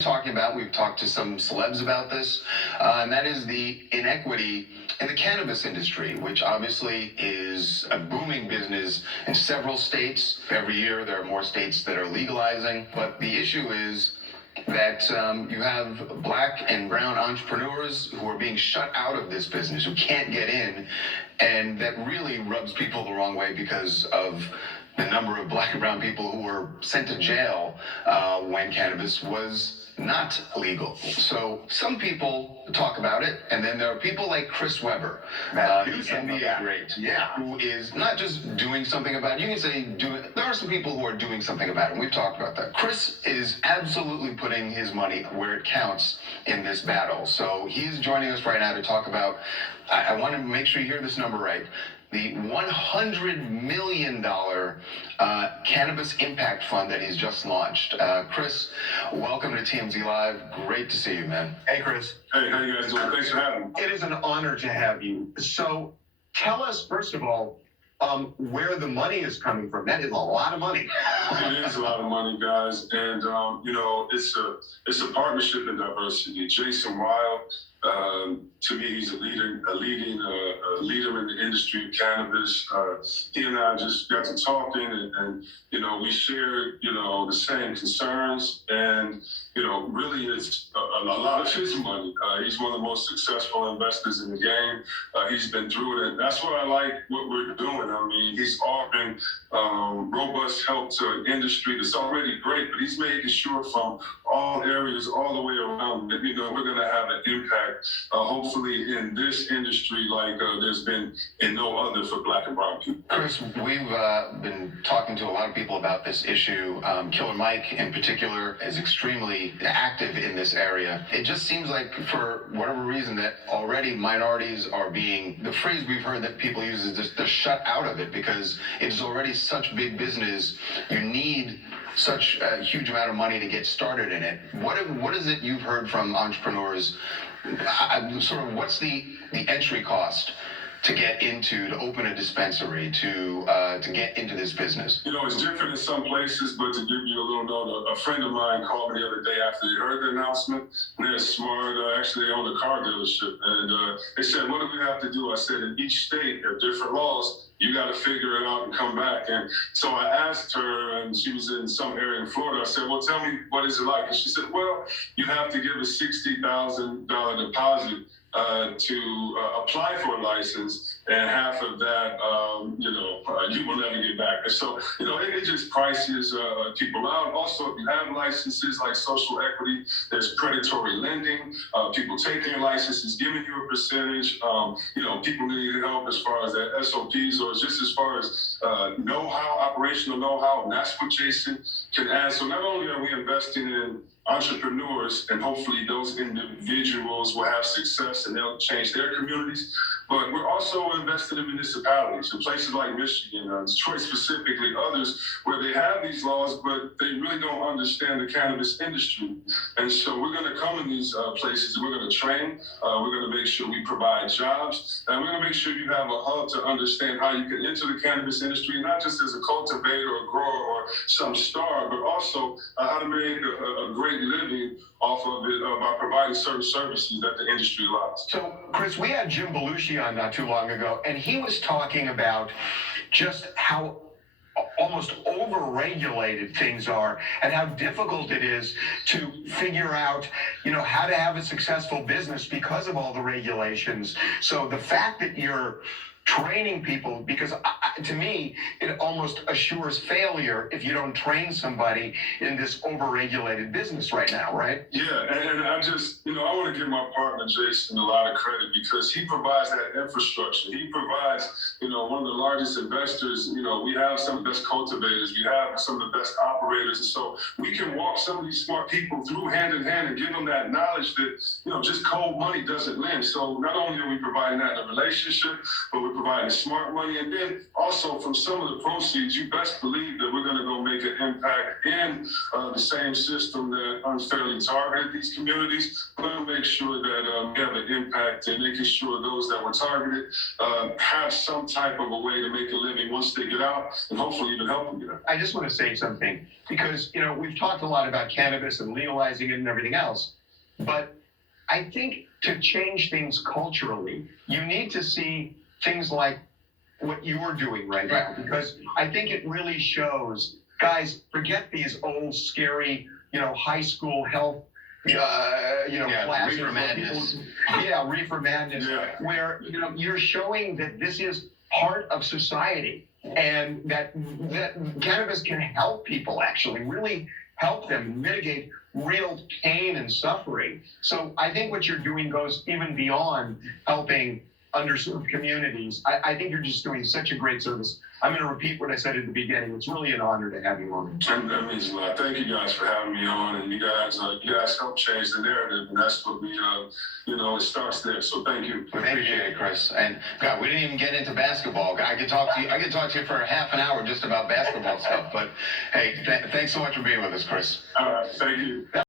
Talking about, we've talked to some celebs about this, and that is the inequity in the cannabis industry, which obviously is a booming business in several states. Every year there are more states that are legalizing, but the issue is that you have black and brown entrepreneurs who are being shut out of this business, who can't get in, and that really rubs people the wrong way because of the number of black and brown people who were sent to jail when cannabis was not legal. So some people talk about it, and then there are people like Chris Webber, the NBA great, who is not just doing something about it. You can say there are some people who are doing something about it, and we've talked about that. Chris is absolutely putting his money where it counts in this battle. So he's joining us right now to talk about, I want to make sure you hear this number right, the $100 million Cannabis Impact Fund that he's just launched. Chris, welcome to TMZ Live. Great to see you, man. Hey, Chris. Hey, how you guys doing? Thanks for having me. It is an honor to have you. So tell us, first of all, where the money is coming from. That is a lot of money. It is a lot of money, guys. And, it's a partnership in diversity. Jason Wild, to me, he's a leading leader in the industry of cannabis. He and I just got to talking, and we shared, the same concerns, and really it's a lot of his money. He's one of the most successful investors in the game. He's been through it, and that's what I like what we're doing. I mean, he's offering robust help to an industry that's already great, but he's making sure from all areas, all the way around, that we're going to have an impact, hopefully in this industry like there's been in no other for black and brown people. Chris, we've been talking to a lot of people about this issue. Killer Mike in particular is extremely active in this area. It just seems like, for whatever reason, that already minorities are being, the phrase we've heard that people use is just they're shut out of it because it is already such big business. You need such a huge amount of money to get started in it. What is it you've heard from entrepreneurs? What's the entry cost to get into, to open a dispensary, to get into this business? It's different in some places, but to give you a little note, a friend of mine called me the other day after they heard the announcement, and they're smart, actually they own a car dealership, and they said, what do we have to do? I said, in each state, there are different laws. You got to figure it out and come back. And so I asked her, and she was in some area in Florida. I said, well, tell me, what is it like? And she said, well, you have to give a $60,000 deposit to apply for a license, and half of that, you will never get back. And so, it just prices people out. Also, if you have licenses like social equity, there's predatory lending, people taking your licenses, giving you a percentage. People need help as far as their SOPs, or just as far as know-how, operational know-how, and that's what Jason can add. So not only are we investing in entrepreneurs, and hopefully those individuals will have success and they'll change their communities, but we're also invested in municipalities, in places like Michigan, Detroit specifically, others where they have these laws, but they really don't understand the cannabis industry. And so we're going to come in these places, and we're going to train, we're going to make sure we provide jobs, and we're going to make sure you have a hub to understand how you can enter the cannabis industry, not just as a cultivator or grower or some star, but also how to make a great living off of it by providing certain services that the industry allows. So, Chris, we had Jim Belushi on not too long ago, and he was talking about just how almost over-regulated things are and how difficult it is to figure out, how to have a successful business because of all the regulations. So the fact that you're training people, because to me, it almost assures failure if you don't train somebody in this over-regulated business right now, right? Yeah, and I just, I want to give my partner Jason a lot of credit because he provides that infrastructure. He provides, one of the largest investors. We have some of the best cultivators. We have some of the best operators. And so we can walk some of these smart people through hand in hand and give them that knowledge that, just cold money doesn't lend. So not only are we providing that in a relationship, but we're providing smart money. And then also from some of the proceeds, you best believe that we're going to go make an impact in the same system that unfairly targeted these communities. We're going to make sure that we have an impact in making sure those that were targeted have some type of a way to make a living once they get out, and hopefully even help them get out. I just want to say something because, we've talked a lot about cannabis and legalizing it and everything else, but I think to change things culturally, you need to see things like what you're doing right now, because I think it really shows, guys, forget these old scary, high school health, classes. Reefer madness. Reefer madness, where, you're showing that this is part of society and that cannabis can help people, actually really help them mitigate real pain and suffering. So I think what you're doing goes even beyond helping underserved communities. I think you're just doing such a great service. I'm going to repeat what I said at the beginning. It's really an honor to have you on. And that means a lot. Thank you guys for having me on, and you guys help change the narrative, and that's what we, it starts there. So thank you. We appreciate it, Chris. And God, we didn't even get into basketball. I could talk to you for half an hour just about basketball stuff. But hey, thanks so much for being with us, Chris. All right, thank you.